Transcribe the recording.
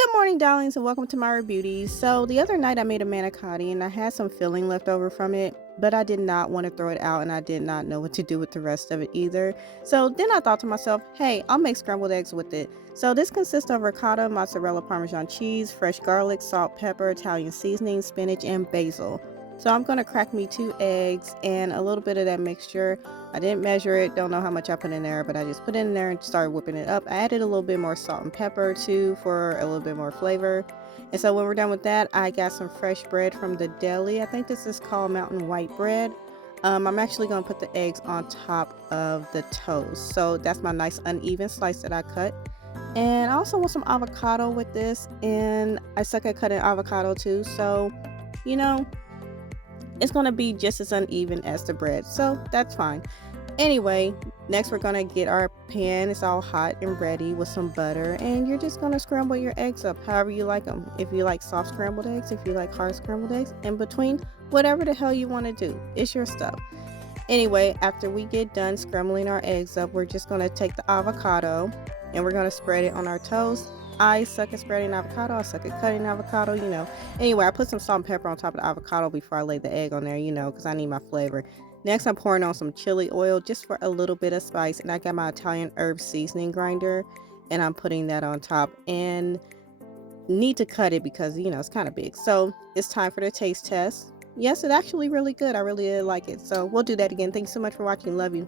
Good morning, darlings, and welcome to my beauties. So the other night I made a manicotti and I had some filling left over from it, but I did not want to throw it out and I did not know what to do with the rest of it either. So then I thought to myself, hey, I'll make scrambled eggs with it. So this consists of ricotta, mozzarella, parmesan cheese, fresh garlic, salt, pepper, Italian seasoning, spinach, and basil. So I'm going to crack me 2 eggs and a little bit of that mixture. I didn't measure it, don't know how much I put in there, but I just put it in there and started whipping it up. I added a little bit more salt and pepper too for a little bit more flavor. And so when we're done with that, I got some fresh bread from the deli. I think this is called mountain white bread. I'm actually going to put the eggs on top of the toast. So that's my nice uneven slice that I cut. And I also want some avocado with this, and I suck at cutting avocado too. So, you know, it's going to be just as uneven as the bread. So that's fine. Anyway, next we're gonna get our pan. It's all hot and ready with some butter, and you're just gonna scramble your eggs up however you like them. If you like soft scrambled eggs, if you like hard scrambled eggs, in between, whatever the hell you want to do, it's your stuff. Anyway, after we get done scrambling our eggs up, we're just gonna take the avocado and we're gonna spread it on our toast. I suck at spreading avocado. I suck at cutting avocado. Anyway, I put some salt and pepper on top of the avocado before I lay the egg on there, because I need my flavor. Next, I'm pouring on some chili oil just for a little bit of spice. And I got my Italian herb seasoning grinder and I'm putting that on top. And need to cut it because, it's kind of big. So it's time for the taste test. Yes, it's actually really good. I really like it. So we'll do that again. Thanks so much for watching. Love you.